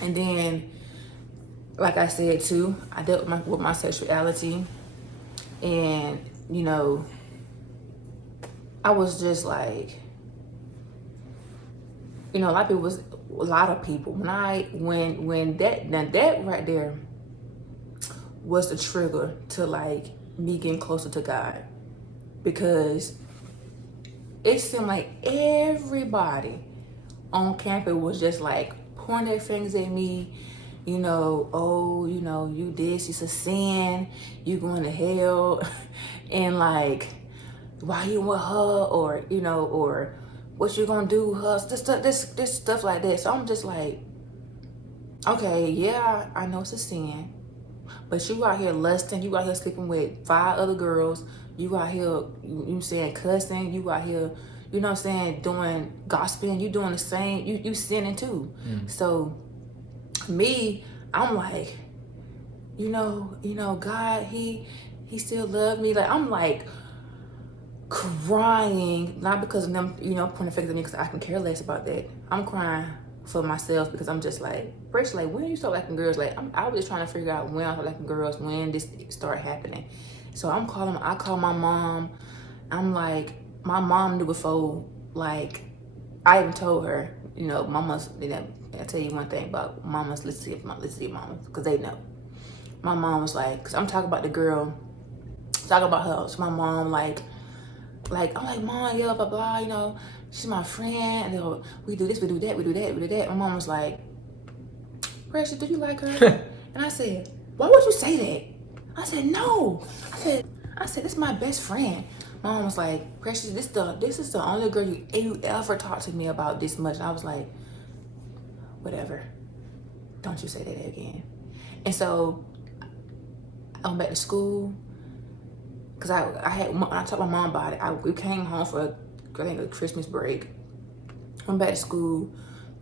And then, like I said too, I dealt with my sexuality, and you know, I was just like, you know, a lot of people when that right there was the trigger to like me getting closer to God, because it seemed like everybody on campus was just like pointing their fingers at me, you know, oh, you know, you this, it's a sin, you going to hell, and like, why you with her, or you know, or what you gonna do with her, this stuff like that. So I'm just like, okay, yeah, I know it's a sin, but you out here lusting, you out here sleeping with 5 other girls, you out here, you saying cussing, you out here, you know what I'm saying, doing gossiping, you doing the same, you sinning too. So me, I'm like, you know, God, he still loved me. Like, I'm like crying, not because of them, you know, pointing fingers at me, because I can care less about that. I'm crying for myself, because I'm just like, Rich, like, when you start liking girls? Like, I was just trying to figure out when I started liking girls, when this started happening. So I call my mom. I'm like, my mom knew before, like, I even told her, you know, mamas, you know, I tell you one thing about mamas, let's see mamas, because they know. My mom was like, because I'm talking about the girl, talking about her. So my mom, like, I'm like, Mom, yeah, blah, blah, you know, she's my friend, and we do this, we do that, we do that, we do that. My mom was like, Precious, do you like her? And I said, why would you say that? I said, no. I said, this is my best friend. My mom was like, Precious, this is the only girl you ever talked to me about this much. And I was like, whatever. Don't you say that again. And so I went back to school, because I told my mom about it. We came home for, I think, a Christmas break. Went back to school,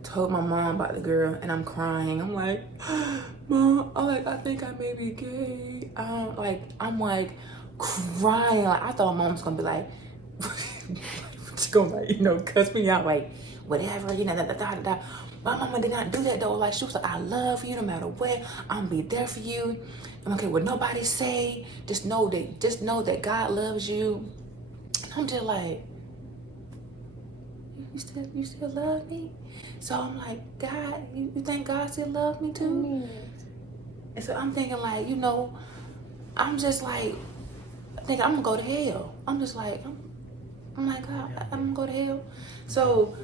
told my mom about the girl, and I'm crying. I'm like, Mom, I think I may be gay. I'm like crying. Like, I thought Mom was gonna be like, she's gonna, like, you know, cuss me out, like, whatever, you know, da. My mama did not do that though. Like, she was like, I love you no matter what. I'm gonna be there for you. I'm okay, what nobody say. Just know that God loves you. And I'm just like, you still love me? So I'm like, God, you think God still loves me too? And so I'm thinking, like, you know, I'm just like, I think I'm gonna go to hell. I'm just like, I'm like, God, I'm gonna go to hell. So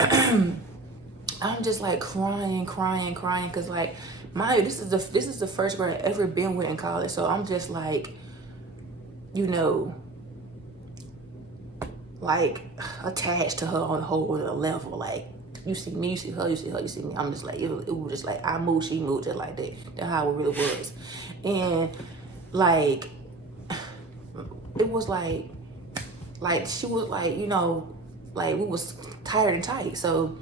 I'm just like crying, because, like, mind you, this is the first girl I've ever been with in college. So I'm just like, you know, like, attached to her on a whole other level. Like, you see me, you see her, you see her, you see me. I'm just like, it was just like, I moved, she moved, just like that. That's how it really was. And like, it was like she was like, you know, like, we was tired and tight. So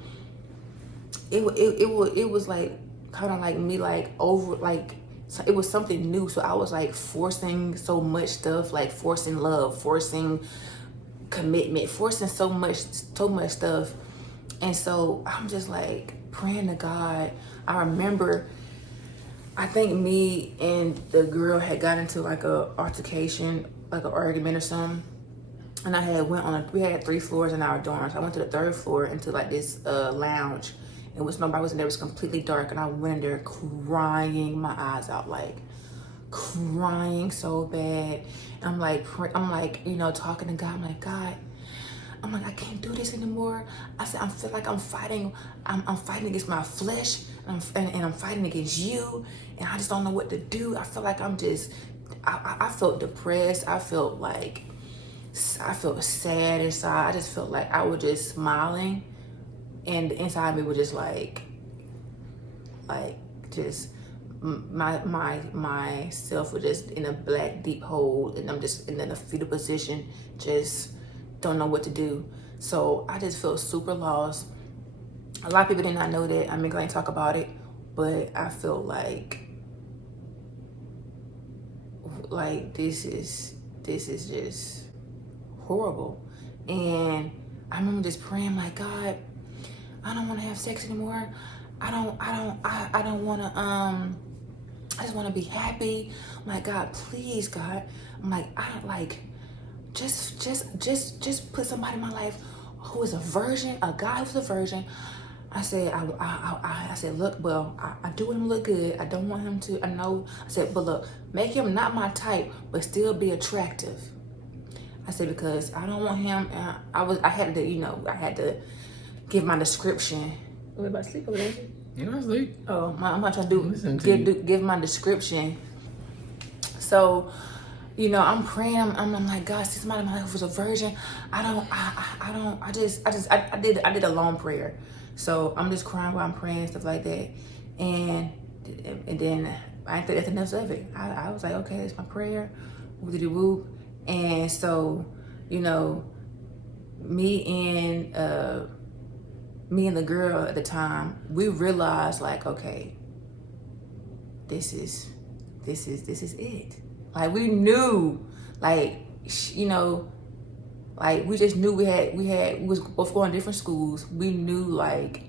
it was like kind of like me, like, over, like, it was something new. So I was like forcing so much stuff, like forcing love, forcing commitment, forcing so much stuff. And so I'm just like praying to God. I remember, I think me and the girl had got into like a altercation, like an argument or something. And I had we had 3 floors in our dorms. I went to the 3rd floor into like this lounge. Nobody was in there. It was completely dark. And I went in there crying my eyes out, like crying so bad. And I'm like, you know, talking to God. I'm like, God, I can't do this anymore. I said, I feel like I'm fighting against my flesh, and I'm fighting against you, and I just don't know what to do. I feel like I felt depressed. I felt sad inside. I just felt like I was just smiling, and inside me was just like just myself was just in a black deep hole, and I'm just in a fetal position, just don't know what to do. So I just felt super lost. A lot of people did not know that. I'm going to talk about it, but I felt like this is just horrible. And I remember just praying, like, God, I don't want to have sex anymore. I don't want to, I just want to be happy. I'm like, God, please, God. I'm like, just put somebody in my life who is a virgin, a guy who's a virgin. I said, I said, look, well, I do want him to look good. I don't want him to, I know. I said, but look, make him not my type, but still be attractive. I said, because I don't want him, I had to, I had to give my description. Are we about to sleep over there? You're not asleep. Oh, I'm not trying to give my description. So, I'm praying. I'm like, God, see somebody in my life was a virgin. I did a long prayer. So I'm just crying while I'm praying, stuff like that. And then I didn't think that's enough of it. I was like, okay, that's my prayer. Whoop-de-whoop. And so, me and the girl at the time, we realized like, okay, this is it. Like we knew, like, like we just knew we was both going to different schools. We knew like,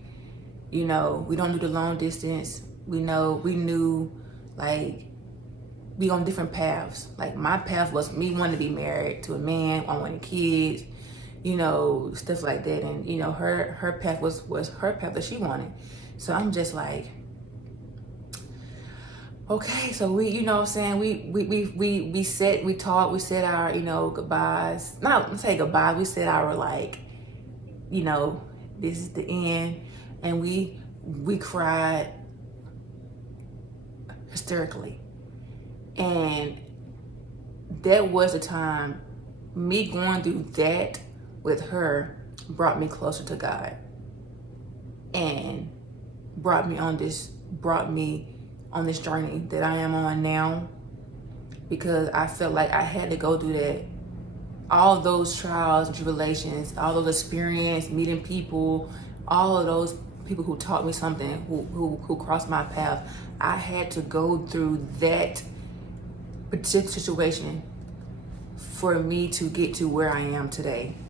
we don't do the long distance. We knew like we on different paths. Like my path was me wanting to be married to a man, I wanted kids, stuff like that. And her path was her path that she wanted. So I'm just like, okay, so we, we talked, we said our, goodbyes. Not let's say goodbye. We said our like, this is the end, and we cried hysterically, and that was the time. Me going through that with her brought me closer to God, and brought me on this journey that I am on now, because I felt like I had to go through that. All those trials and tribulations, all those experiences, meeting people, all of those people who taught me something, who crossed my path. I had to go through that particular situation for me to get to where I am today.